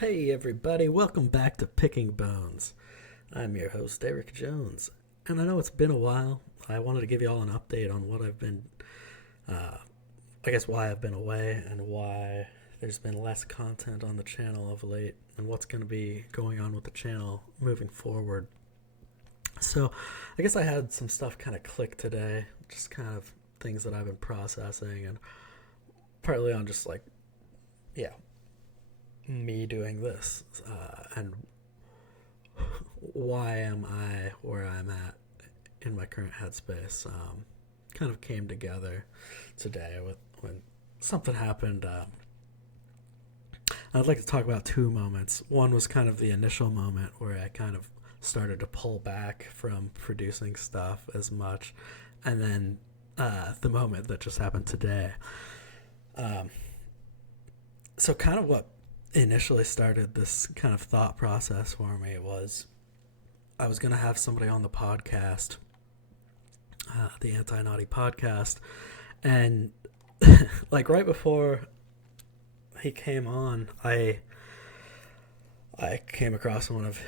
Hey everybody, welcome back to Picking Bones. I'm your host, Eric Jones, and I know it's been a while. I wanted to give you all an update on what I've been, uh, why I've been away and why there's been less content on the channel of late and what's going to be going on with the channel moving forward. So, I guess I had some stuff kind of click today, just kind of things that I've been processing and partly on just yeah, me doing this and why am I where I'm at in my current headspace. Kind of came together today with when something happened. I'd like to talk about two moments. One was kind of the initial moment where I kind of started to pull back from producing stuff as much, and then the moment that just happened today. Um, so, kind of what initially started this kind of thought process for me was I was going to have somebody on the podcast, the Anti Naughty podcast, and like right before he came on, I came across one of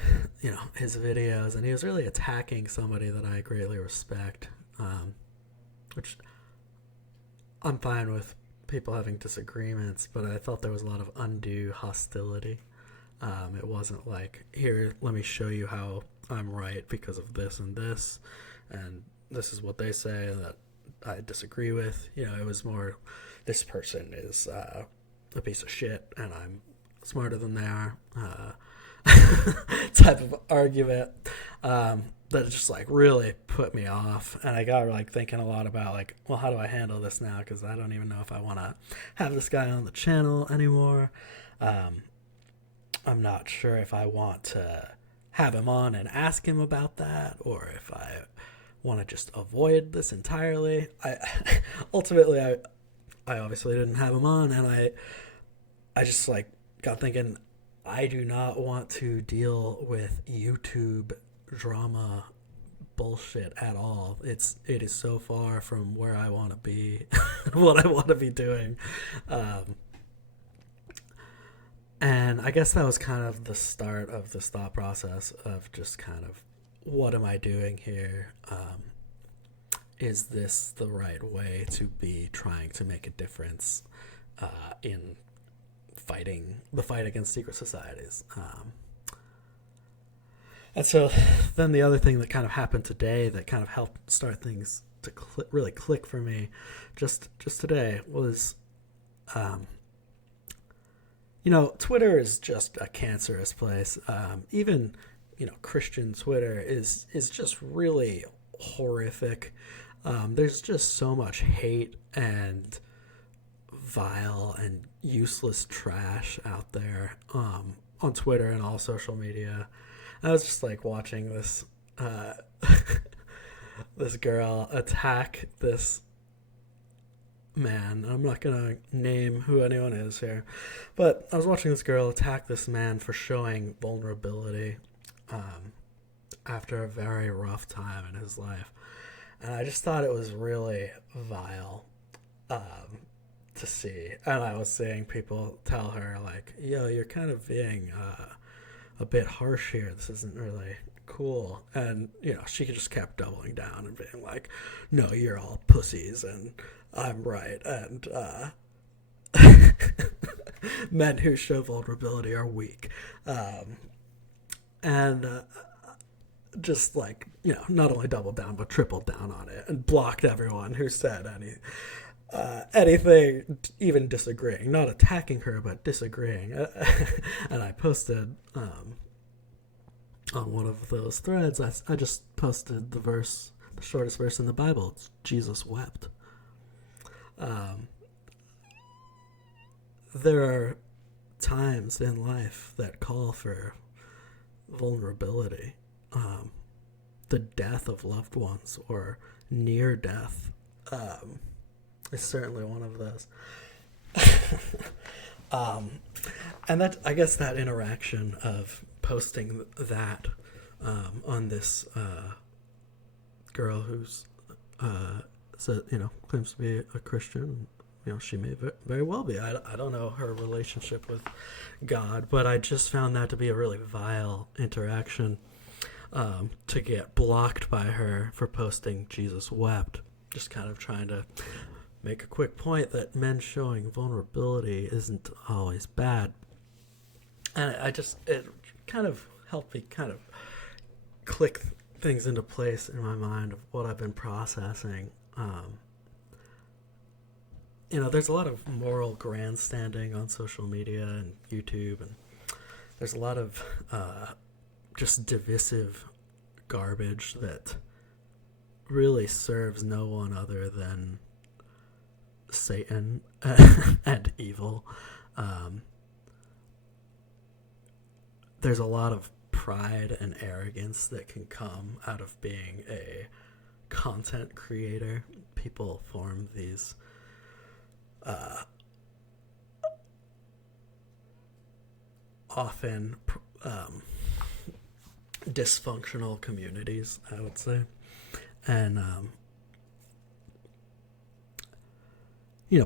his videos, and he was really attacking somebody that I greatly respect, which I'm fine with people having disagreements, but I felt there was a lot of undue hostility. It wasn't like, here, let me show you how I'm right because of this, and this is what they say that I disagree with. It was more, this person is a piece of shit, and I'm smarter than they are, type of argument. That just really put me off, and I got thinking a lot about well, how do I handle this now, because I don't even know if I want to have this guy on the channel anymore. I'm not sure if I want to have him on and ask him about that, or if I want to just avoid this entirely. I ultimately I obviously didn't have him on, and I just got thinking, I do not want to deal with YouTube drama bullshit at all. It is so far from where I want to be, what I want to be doing. And I guess that was kind of the start of this thought process of just kind of, what am I doing here? Is this the right way to be trying to make a difference in fighting the fight against secret societies? And so then the other thing that kind of happened today that kind of helped start things to really click for me just today was, Twitter is just a cancerous place. Even, Christian Twitter is just really horrific. There's just so much hate and vile and useless trash out there on Twitter and all social media. I was just watching this this girl attack this man. I'm not gonna name who anyone is here, but I was watching this girl attack this man for showing vulnerability after a very rough time in his life, and I just thought it was really vile to see. And I was seeing people tell her "Yo, you're kind of being a bit harsh here. This isn't really cool." And she just kept doubling down and being like, "No, you're all pussies, and I'm right, and men who show vulnerability are weak." And just not only doubled down but tripled down on it and blocked everyone who said anything even disagreeing, not attacking her but disagreeing. And I posted on one of those threads, I just posted the shortest verse in the Bible. It's Jesus wept. There are times in life that call for vulnerability. The death of loved ones or near death is certainly one of those. And that, I guess, that interaction of posting that on this girl who's claims to be a Christian, She may very well be. I don't know her relationship with God, but I just found that to be a really vile interaction, to get blocked by her for posting Jesus wept. Just kind of trying to make a quick point that men showing vulnerability isn't always bad. And it kind of helped me kind of click things into place in my mind of what I've been processing. There's a lot of moral grandstanding on social media and YouTube, and there's a lot of just divisive garbage that really serves no one other than Satan and evil. There's a lot of pride and arrogance that can come out of being a content creator. People form these often dysfunctional communities, I would say. And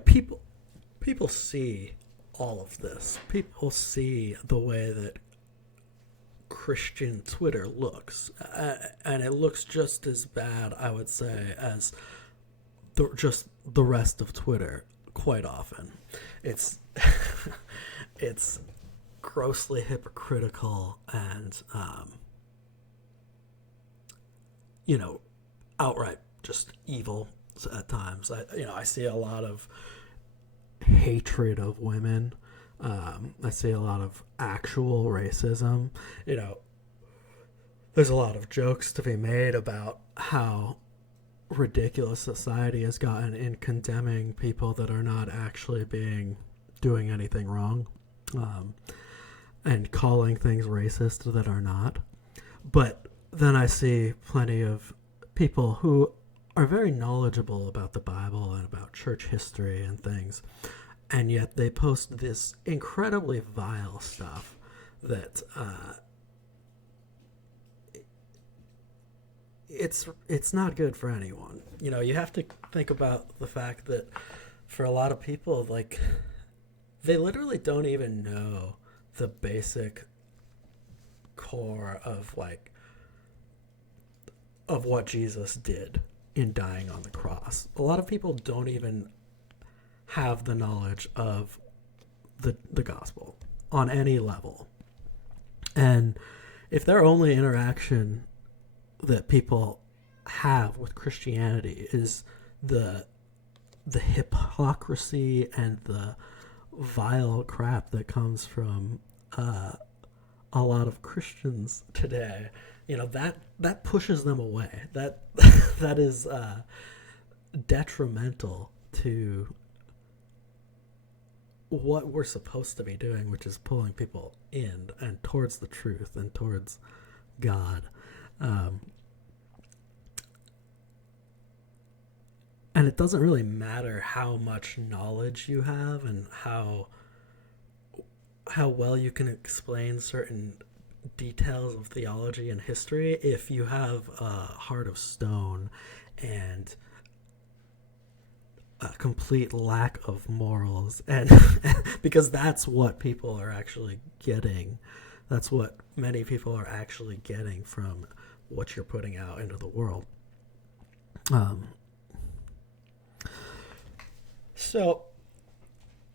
people see all of this. People see the way that Christian Twitter looks, and it looks just as bad, I would say, as the rest of Twitter. Quite often, it's it's grossly hypocritical and outright just evil at times. I see a lot of hatred of women. I see a lot of actual racism. There's a lot of jokes to be made about how ridiculous society has gotten in condemning people that are not actually doing anything wrong, and calling things racist that are not. But then I see plenty of people who are very knowledgeable about the Bible and about church history and things, and yet they post this incredibly vile stuff that it's not good for anyone. You have to think about the fact that for a lot of people, like, they literally don't even know the basic core of what Jesus did in dying on the cross. A lot of people don't even have the knowledge of the gospel on any level. And if their only interaction that people have with Christianity is the hypocrisy and the vile crap that comes from a lot of Christians today, that pushes them away. That is detrimental to what we're supposed to be doing, which is pulling people in and towards the truth and towards God. And it doesn't really matter how much knowledge you have and how well you can explain certain details of theology and history if you have a heart of stone and a complete lack of morals, and because that's what people are actually getting. That's what many people are actually getting from what you're putting out into the world. So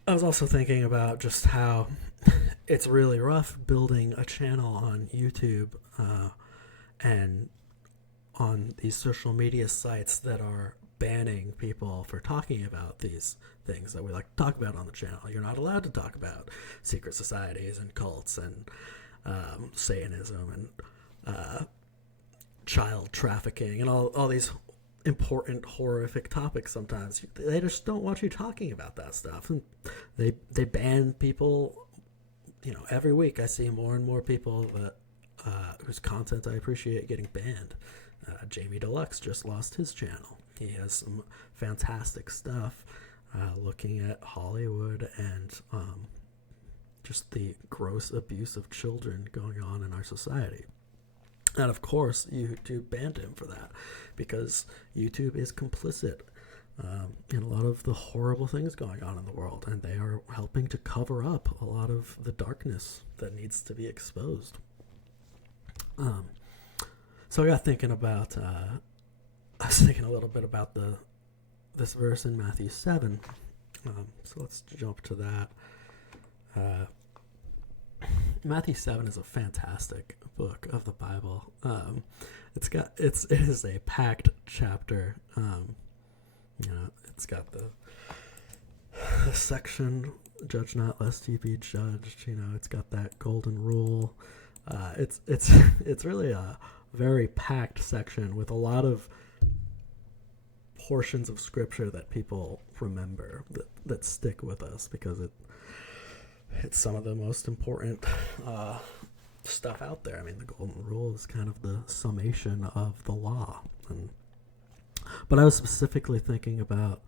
I was also thinking about just how it's really rough building a channel on YouTube and on these social media sites that are banning people for talking about these things that we like to talk about on the channel. You're not allowed to talk about secret societies and cults and Satanism and child trafficking and all these important, horrific topics. Sometimes they just don't want you talking about that stuff, and they ban people. Every week I see more and more people that whose content I appreciate getting banned. Jamie Deluxe just lost his channel. He has some fantastic stuff looking at Hollywood and just the gross abuse of children going on in our society. And of course, YouTube banned him for that because YouTube is complicit in a lot of the horrible things going on in the world, and they are helping to cover up a lot of the darkness that needs to be exposed. So I got thinking about, I was thinking a little bit about this verse in Matthew 7. So let's jump to that. Matthew 7 is a fantastic book of the Bible. It is a packed chapter. It's got the section, judge not lest ye be judged. It's got that golden rule. It's really a very packed section with a lot of portions of scripture that people remember, that stick with us, because it's some of the most important stuff out there. I mean, the golden rule is kind of the summation of the law. But I was specifically thinking about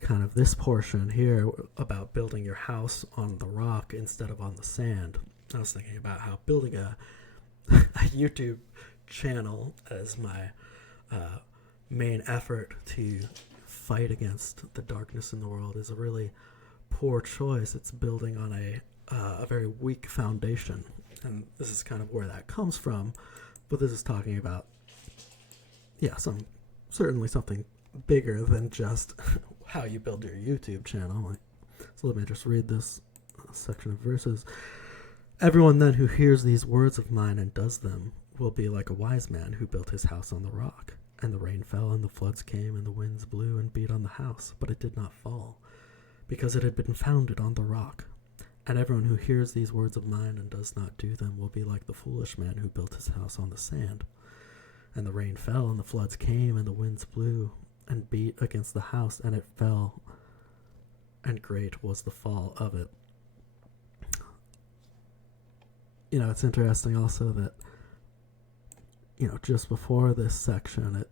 kind of this portion here about building your house on the rock instead of on the sand. I was thinking about how building a YouTube channel as my main effort to fight against the darkness in the world is a really poor choice. It's building on a very weak foundation, and this is kind of where that comes from. But this is talking about, certainly something bigger than just how you build your YouTube channel. So let me just read this section of verses. Everyone then who hears these words of mine and does them will be like a wise man who built his house on the rock. And the rain fell, and the floods came, and the winds blew and beat on the house, but it did not fall, because it had been founded on the rock. And everyone who hears these words of mine and does not do them will be like the foolish man who built his house on the sand. And the rain fell, and the floods came, and the winds blew and beat against the house, and it fell, and great was the fall of it. It's interesting also that, just before this section,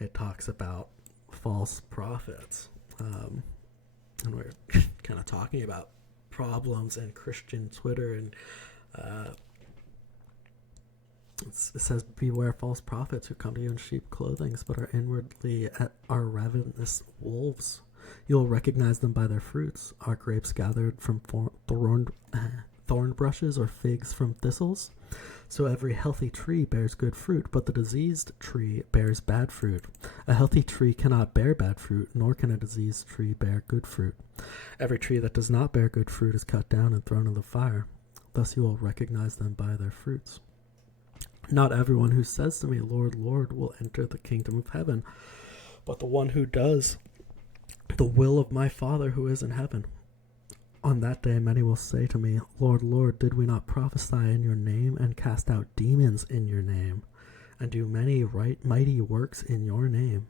it talks about false prophets. And we're kind of talking about problems in Christian Twitter, and it says, beware false prophets who come to you in sheep clothing, but are inwardly are ravenous wolves. You'll recognize them by their fruits. Are grapes gathered from thorn brushes, or figs from thistles? So every healthy tree bears good fruit, but the diseased tree bears bad fruit. A healthy tree cannot bear bad fruit, nor can a diseased tree bear good fruit. Every tree that does not bear good fruit is cut down and thrown in the fire. Thus you will recognize them by their fruits. Not everyone who says to me, Lord, Lord, will enter the kingdom of heaven, but the one who does the will of my Father who is in heaven. On that day many will say to me, Lord, Lord, did we not prophesy in your name, and cast out demons in your name, and do many mighty works in your name?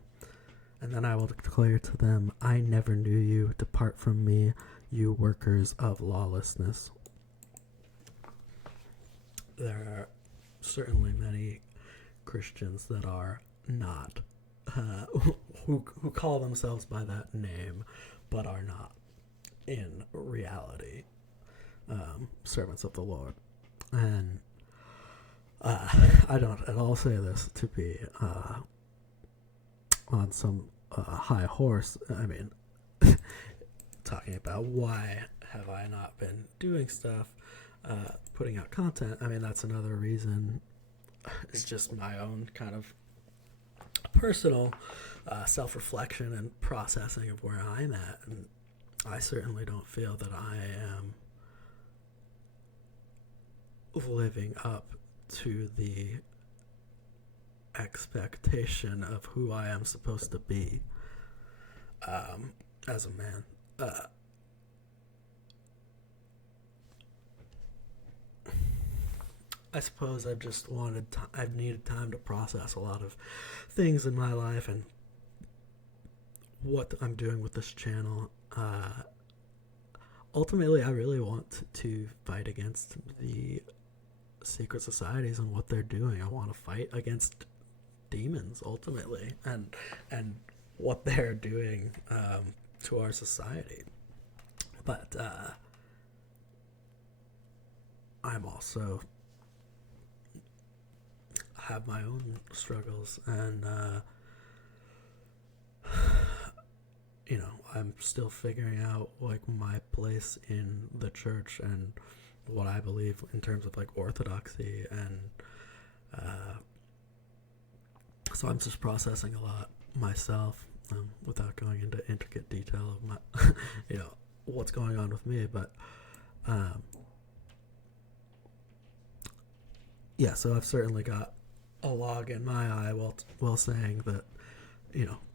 And then I will declare to them, I never knew you. Depart from me, you workers of lawlessness. There are certainly many Christians that are not, who call themselves by that name, but are not in reality servants of the Lord. And I don't at all say this to be on some high horse. I mean, talking about why have I not been doing stuff, putting out content. I mean, that's another reason. It's just my own kind of personal self-reflection and processing of where I'm at. And I certainly don't feel that I am living up to the expectation of who I am supposed to be as a man. I suppose I've just I've needed time to process a lot of things in my life and what I'm doing with this channel. Ultimately, I really want to fight against the secret societies and what they're doing. I want to fight against demons, ultimately, and what they're doing to our society. But I'm also have my own struggles, and I'm still figuring out like my place in the church and what I believe in terms of like orthodoxy, and so I'm just processing a lot myself, without going into intricate detail of my what's going on with me. But so I've certainly got a log in my eye while saying that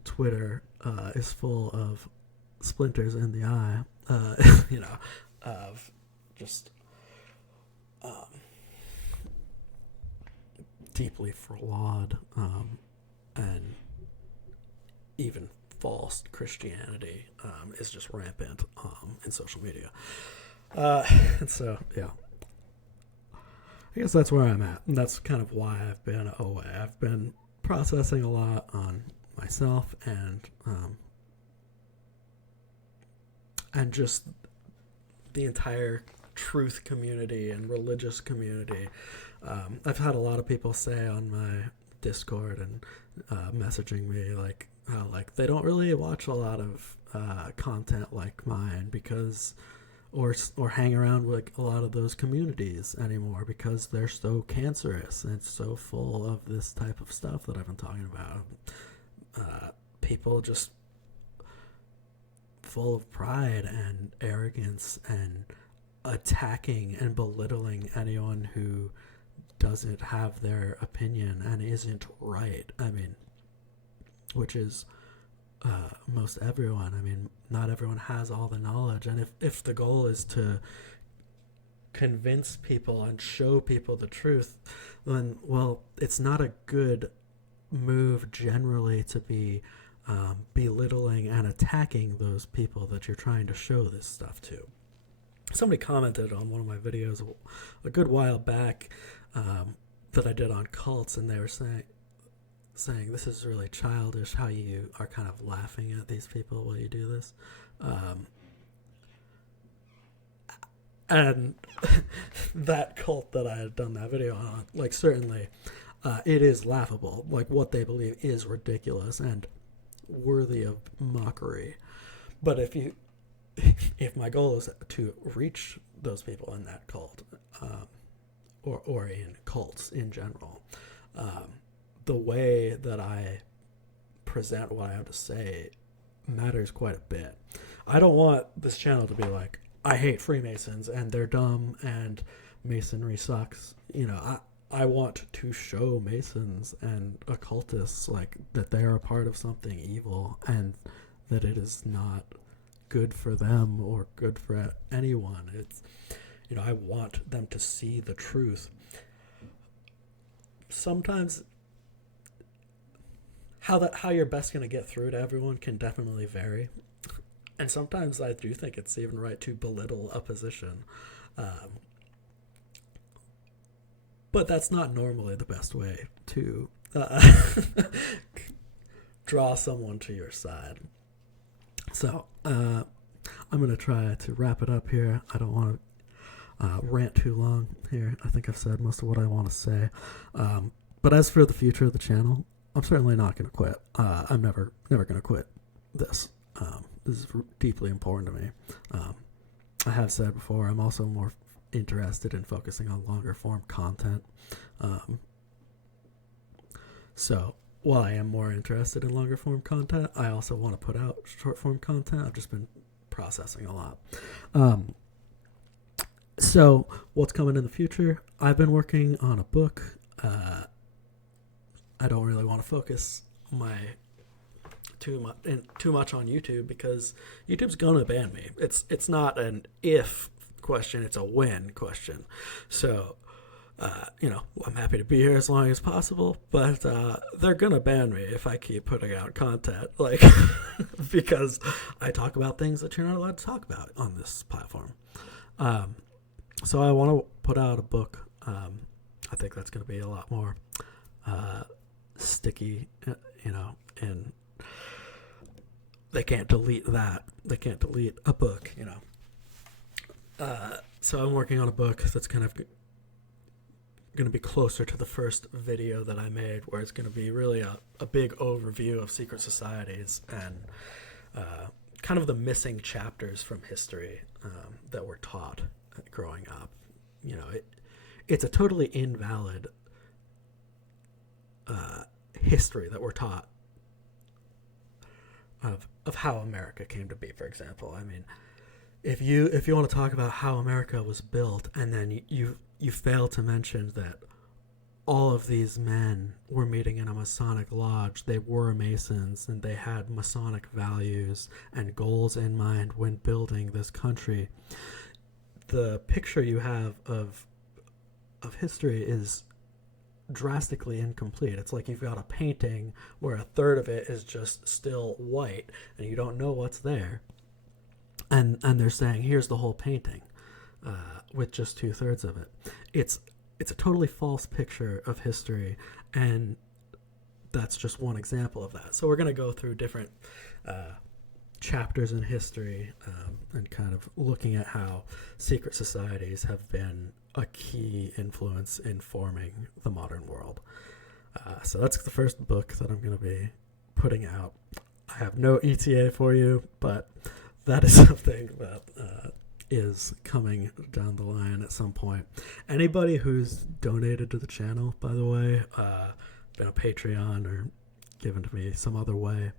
Twitter is full of splinters in the eye, of just deeply flawed and even false Christianity is just rampant in social media. And so, I guess that's where I'm at. And that's kind of why I've been away. I've been processing a lot on myself and just the entire truth community and religious community. I've had a lot of people say on my Discord and messaging me like how like they don't really watch a lot of content like mine because or hang around with a lot of those communities anymore because they're so cancerous and so full of this type of stuff that I've been talking about. People just full of pride and arrogance and attacking and belittling anyone who doesn't have their opinion and isn't right. I mean, which is most everyone. I mean, not everyone has all the knowledge, and if the goal is to convince people and show people the truth, then it's not a good move generally to be belittling and attacking those people that you're trying to show this stuff to. Somebody commented on one of my videos a good while back that I did on cults, and they were saying this is really childish how you are kind of laughing at these people while you do this. And that cult that I had done that video on, like, certainly it is laughable. Like, what they believe is ridiculous and worthy of mockery. But if my goal is to reach those people in that cult, or in cults in general, the way that I present what I have to say matters quite a bit. I don't want this channel to be like, I hate Freemasons and they're dumb and Masonry sucks. I want to show Masons and occultists like that they are a part of something evil and that it is not good for them or good for anyone. It's, I want them to see the truth. Sometimes how you're best going to get through to everyone can definitely vary. And sometimes I do think it's even right to belittle a position. But that's not normally the best way to draw someone to your side. So I'm going to try to wrap it up here. I don't want to rant too long here. I think I've said most of what I want to say. But as for the future of the channel, I'm certainly not going to quit. I'm never going to quit this. This is deeply important to me. I have said before, I'm also more interested in focusing on longer form content. So while I am more interested in longer form content, I also want to put out short form content. I've just been processing a lot. So what's coming in the future? I've been working on a book. I don't really want to focus too much on YouTube because YouTube's gonna ban me. It's not an if question, it's a when question. So I'm happy to be here as long as possible, but they're gonna ban me if I keep putting out content, like because I talk about things that you're not allowed to talk about on this platform. So I want to put out a book. I think that's going to be a lot more sticky, and they can't delete that. They can't delete a book, So I'm working on a book that's kind of going to be closer to the first video that I made, where it's going to be really a big overview of secret societies and kind of the missing chapters from history that were taught growing up. You know, it's a totally invalid history that we're taught of how America came to be, for example. I mean, if you want to talk about how America was built, and then you fail to mention that all of these men were meeting in a Masonic lodge, they were Masons, and they had Masonic values and goals in mind when building this country, the picture you have of history is drastically incomplete. It's like you've got a painting where a third of it is just still white and you don't know what's there, and they're saying here's the whole painting with just 2/3 of it. It's a totally false picture of history, and that's just one example of that. So we're going to go through different chapters in history and kind of looking at how secret societies have been a key influence in forming the modern world. So that's the first book that I'm going to be putting out. I have no ETA for you, but that is something that is coming down the line at some point. Anybody who's donated to the channel, by the way, been a Patreon or given to me some other way,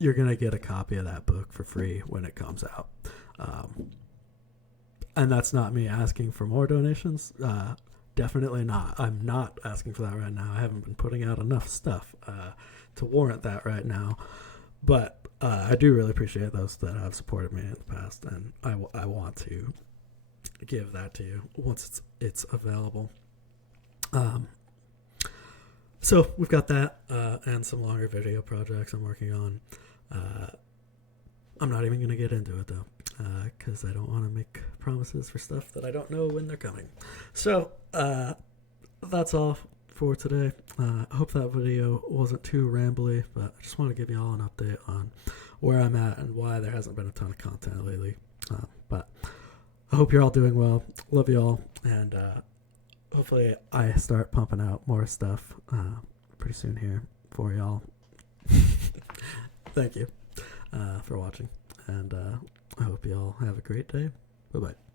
you're going to get a copy of that book for free when it comes out. And that's not me asking for more donations. Definitely not. I'm not asking for that right now. I haven't been putting out enough stuff to warrant that right now. But I do really appreciate those that have supported me in the past, and I want to give that to you once it's available. So we've got that and some longer video projects I'm working on. I'm not even going to get into it, though, because I don't want to make promises for stuff that I don't know when they're coming. So that's all for today. I hope that video wasn't too rambly, but I just want to give you all an update on where I'm at and why there hasn't been a ton of content lately. But I hope you're all doing well. Love you all, and hopefully I start pumping out more stuff pretty soon here for y'all. Thank you for watching, and I hope you all have a great day. Bye-bye.